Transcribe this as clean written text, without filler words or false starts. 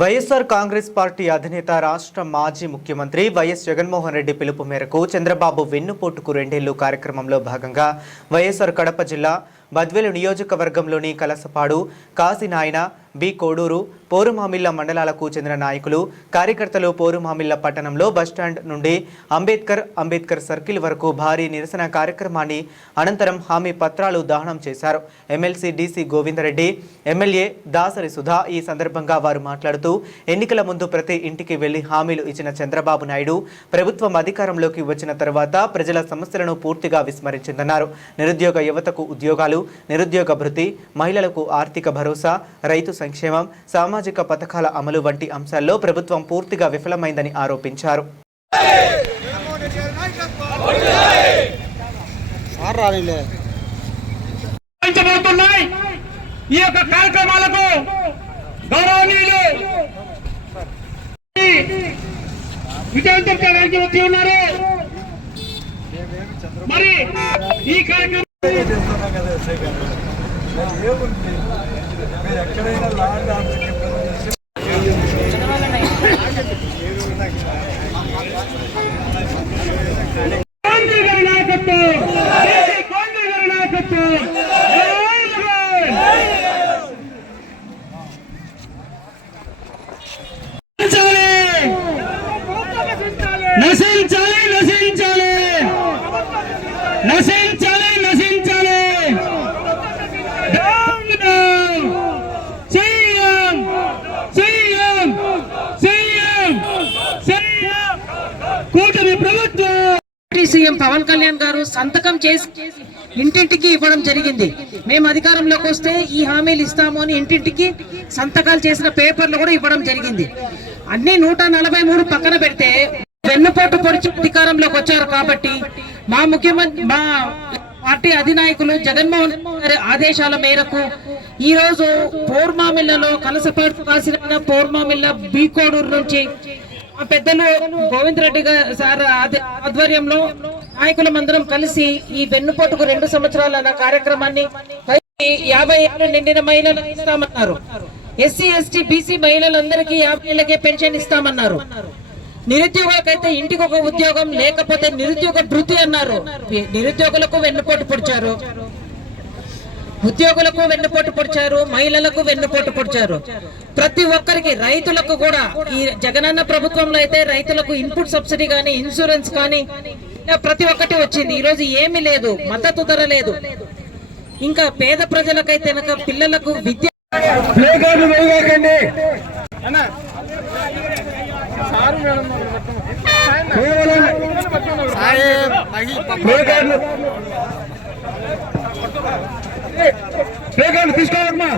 YSR Congress party అధినేత రాష్ట్ర మాజీ ముఖ్యమంత్రి వైఎస్ జగన్మోహన్ రెడ్డి పిలుపు మేరకు చంద్రబాబు వెన్నుపోటుకు రెండేళ్లు కార్యక్రమంలో భాగంగా వైఎస్ఆర్ కడప జిల్లా బద్వేలు నియోజకవర్గంలోని కలసపాడు, కాశీనాయన, బి కోడూరు, పోరుమామిళ్ల మండలాలకు చెందిన నాయకులు, కార్యకర్తలు పోరుమామిళ్ల పట్టణంలో బస్టాండ్ నుండి అంబేద్కర్ సర్కిల్ వరకు భారీ నిరసన కార్యక్రమాన్ని అనంతరం హామీ పత్రాలు దహనం చేశారు. MLC DC Govinda Reddy, MLA Dasari Sudha ఈ సందర్భంగా వారు మాట్లాడుతూ ఎన్నికల ముందు ప్రతి ఇంటికి వెళ్లి హామీలు ఇచ్చిన చంద్రబాబు నాయుడు ప్రభుత్వం అధికారంలోకి వచ్చిన తర్వాత ప్రజల సమస్యలను పూర్తిగా విస్మరించిందన్నారు. నిరుద్యోగ యువతకు ఉద్యోగాలు, నిరుద్యోగ భృతి, మహిళలకు ఆర్థిక భరోసా, రైతు సంక్షేమం, సామాజిక పథకాల అమలు వంటి అంశాల్లో ప్రభుత్వం పూర్తిగా విఫలమైందని ఆరోపించారు. ఈ యొక్క కార్యక్రమాలకు గౌరవనీయులు విజయవంతం చేయడానికి వచ్చి ఉన్నారు. మరి ఈ కార్యక్రమం ఎక్కడైనా సీఎం పవన్ కళ్యాణ్ గారు సంతకం చేసి ఇంటింటికి ఇవ్వడం జరిగింది. మేము అధికారంలోకి వస్తే ఈ హామీలు ఇస్తాము అని ఇంటింటికి సంతకాలు చేసిన పేపర్లు కూడా ఇవ్వడం జరిగింది. అన్ని 143 పక్కన పెడితే వెన్నుపోటు పొడిచి అధికారంలోకి వచ్చారు. కాబట్టి మా ముఖ్యమంత్రి, మా పార్టీ అధినాయకులు జగన్మోహన్ గారి ఆదేశాల మేరకు ఈ రోజు పోర్మామిల్లలో కలసపాడు, కాసిన పోర్మామిల్ల, బీకోడూరు నుంచి మా పెద్దలు గోవిందరెడ్డి సార్ ఆధ్వర్యంలో నాయకులమందరం కలిసి ఈ వెన్నుపోటుకు 2 సంవత్సరాల కార్యక్రమాన్ని 50 ఏళ్ళు నిండిన మహిళలకు ఇస్తామన్నారు. ఎస్సీ, ఎస్టీ, బీసీ మహిళలందరికీ 50 ఏళ్లకే పెన్షన్ ఇస్తామన్నారు. నిరుద్యోగులకైతే ఇంటికి ఒక ఉద్యోగం, లేకపోతే నిరుద్యోగ భృతి అన్నారు. నిరుద్యోగులకు వెన్నుపోటు పొడిచారు, ఉద్యోగులకు వెన్నుపోటు పొడిచారు, మహిళలకు వెన్నుపోటు పొడిచారు. ప్రతి ఒక్కరికి, రైతులకు కూడా ఈ జగనన్న ప్రభుత్వంలో అయితే రైతులకు ఇన్పుట్ సబ్సిడీ కానీ, ఇన్సూరెన్స్ కానీ ప్రతి ఒక్కటి వచ్చింది. ఈ రోజు ఏమీ లేదు, మద్దతు ధర లేదు. ఇంకా పేద ప్రజలకైతే పిల్లలకు విద్య తీసుకోవాలమ్మా.